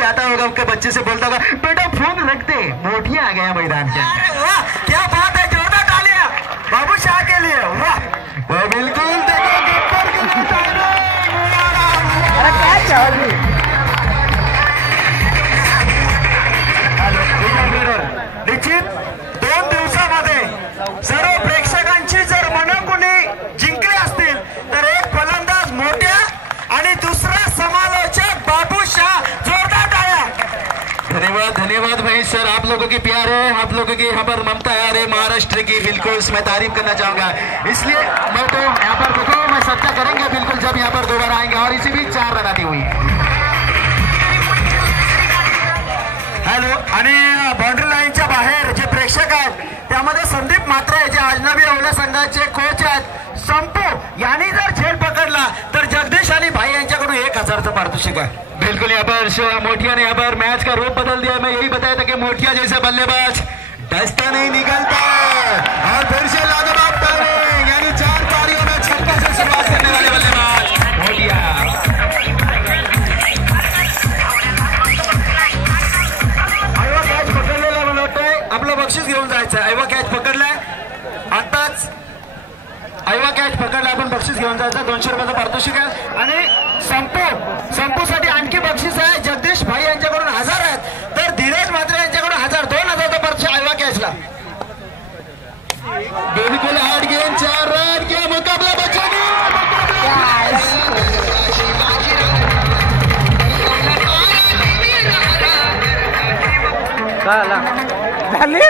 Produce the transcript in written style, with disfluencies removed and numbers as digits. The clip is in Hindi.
भी आता होगा, उसके बच्चे से बोलता होगा बेटा फोन रख दे, मोटिया आ गया मैदान के अंदर। वाह क्या बात है, जोरदार तालियां बाबू शाह के लिए। वाह बिल्कुल, देखो गब्बर के लिए तालियां। निश्चित 2 दिवसामध्ये सर्व प्रेक्षकांची जर मनं कोणी जिंकली असतील तर एक फलंदाज मोठ्या आणि दुसरा समालोचक बाबू शाह। जोरदार तालियां। धन्यवाद धन्यवाद भाई सर, आप लोगों की प्यार है, आप लोगों की यहाँ पर ममता है महाराष्ट्र की, बिल्कुल मैं तारीफ करना चाहूंगा। इसलिए मैं तो यहाँ पर देखो मैं सत्ता करेंगे बिल्कुल जब यहाँ पर दोबारा आएंगे। और इसी बीच 4 रन आती हुई। हॅलो, आणि बाउंड्री लाईनच्या बाहेर जे प्रेक्षक आहेत त्यामध्ये संदीप म्हात्रे जे अजनबी अवल्या संघाचे कोच आहेत, संपू यांनी जर झेल पकडला तर जगदीश आणि भाई यांच्याकडून 1000चं पारितोषिक आहे। बिल्कुल यहाँ पर मोटिया ने यहाँ पर मैच का रूप बदल दिया। मैं यही बताया था कि मोटिया जैसे बल्लेबाज डसता नहीं निकलता। और फिर से लाजवाब पारी, यानी 4 पारियों में छक्के से शुरुआत करने वाले बल्लेबाज मोटिया। आयवा कॅच पकडलेला मला वाटतंय आपलं बक्षीस घेऊन जायचं। आयवा कॅच पकडलाय आताच, आयवा कॅच पकडला, आपण बक्षीस घेऊन जायचं। 200 रुपयाचं पारितोषिक आहे। आणि संपूसाठी आणखी बक्षीस आहे। जगदीश भाई यांच्याकडून 1000 आहेत, तर धीरज म्हात्रे यांच्याकडून 1000, 2000चं पारितोषिक आयवा कॅचला। बिल्कुल हार्ड गेम, 4 रन, क्या मुकाबला बचेगा। झाले